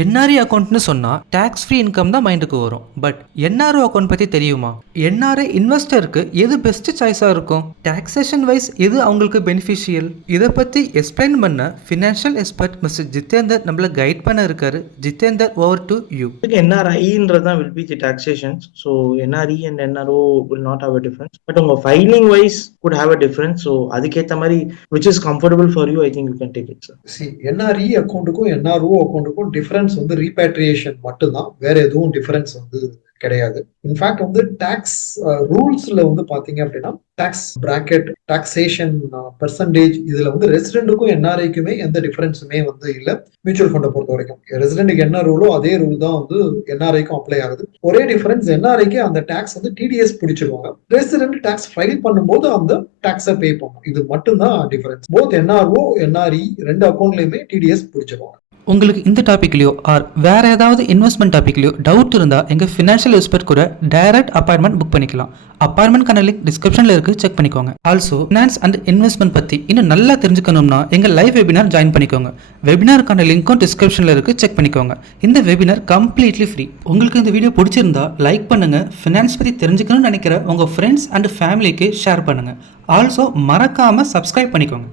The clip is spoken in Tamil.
என்ஆர்இ அக்கௌண்ட்னு சொன்னால் டேக்ஸ் ஃப்ரீ இன்கம் தான் மைண்டுக்கு வரும். பட் என்ஆர்ஓ அக்கௌண்ட் பற்றி தெரியுமா? என்ஆர்ஐ இன்வெஸ்டருக்கு எது பெஸ்ட் சாய்ஸாக இருக்கும்? டாக்ஸேஷன் வைஸ் எது அவங்களுக்கு பெனிஃபிஷியல்? இதை பற்றி எக்ஸ்பிளைன் பண்ண ஃபினான்ஷியல் எக்ஸ்பர்ட் மிஸ்டர் ஜிதேந்தர் நம்மளை கைட் பண்ண இருக்காரு. Jitender, over to you. என்ஆர்ஐன்றது தான் will be the taxation. So NRE and NRO will not have a difference. But உங்க filing wise could have a difference. So அதுக்கேற்ற மாதிரி which is comfortable for you, I think you can take it, sir. See, NRE அக்கௌண்ட்டுக்கும் NRO அக்கௌண்ட்டுக்கும் டிஃபரன்ஸ் வந்து ரீபேட்ரியேஷன் மட்டும்தான், வேற எதுவும் டிஃபரன்ஸ் வந்து கிடையாது. இன்ஃபேக்ட் வந்து டாக்ஸ் ரூல்ஸ்ல வந்து பாத்தீங்க அப்படின்னா டாக்ஸ் பிராக்கெட், டாக்ஸேஷன் பெர்சன்டேஜ், இதுல வந்து ரெசிடென்ட்டுக்கும் என்ஆர்ஐக்குமே எந்த டிஃபரன்ஸுமே வந்து இல்ல. மியூச்சுவல் ஃபண்டை பொறுத்த வரைக்கும் ரெசிடென்ட்டுக்கு என்ன ரூலோ அதே ரூல் தான் வந்து என்ஆர்ஐக்கும் அப்ளை ஆகுது. ஒரே டிஃபரன்ஸ், என்ஆர்ஐக்கு அந்த டாக்ஸ் வந்து டிடிஎஸ் பிடிச்சிருவாங்க, ரெசிடென்ட் டாக்ஸ் ஃபைல் பண்ணும்போது அந்த டாக்ஸை பே பண்ணும். இது மட்டும்தான் டிஃபரன்ஸ். போத் என்ஆர்ஓ என்ஆர்இ ரெண்டு அக்கௌண்ட்லயுமே டிடிஎஸ் பிடிச்சிருவாங்க. உங்களுக்கு இந்த டாப்பிக்லையோ ஆர் வேறு ஏதாவது இன்வெஸ்ட்மெண்ட் டாப்பிக்லையோ டவுட் இருந்தால் எங்கள் ஃபினான்ஷியல் எக்ஸ்பர்ட் கூட டைரக்ட் அப்பாயின்மெண்ட் புக் பண்ணிக்கலாம். அப்பாயின்மெண்ட்கான லிங்க் டிஸ்கிரிப்ஷனில் இருக்குது, செக் பண்ணிக்கோங்க. ஆல்சோ ஃபினான்ஸ் அண்ட் இன்வெஸ்ட்மெண்ட் பற்றி இன்னும் நல்லா தெரிஞ்சுக்கணும்னா எங்கள் லைவ் வெபினார் ஜாயின் பண்ணிக்கோங்க. வெபினாருக்கான லிங்க்கும் டிஸ்கிரிப்ஷனில் இருக்குது, செக் பண்ணிக்கோங்க. இந்த வெபினார் கம்ப்ளீட்லி ஃப்ரீ. உங்களுக்கு இந்த வீடியோ பிடிச்சிருந்தா லைக் பண்ணுங்கள். ஃபினான்ஸ் பற்றி தெரிஞ்சுக்கணும்னு நினைக்கிற உங்கள் ஃப்ரெண்ட்ஸ் அண்ட் ஃபேமிலிக்கு ஷேர் பண்ணுங்கள். ஆல்சோ மறக்காமல் சப்ஸ்கிரைப் பண்ணிக்கோங்க.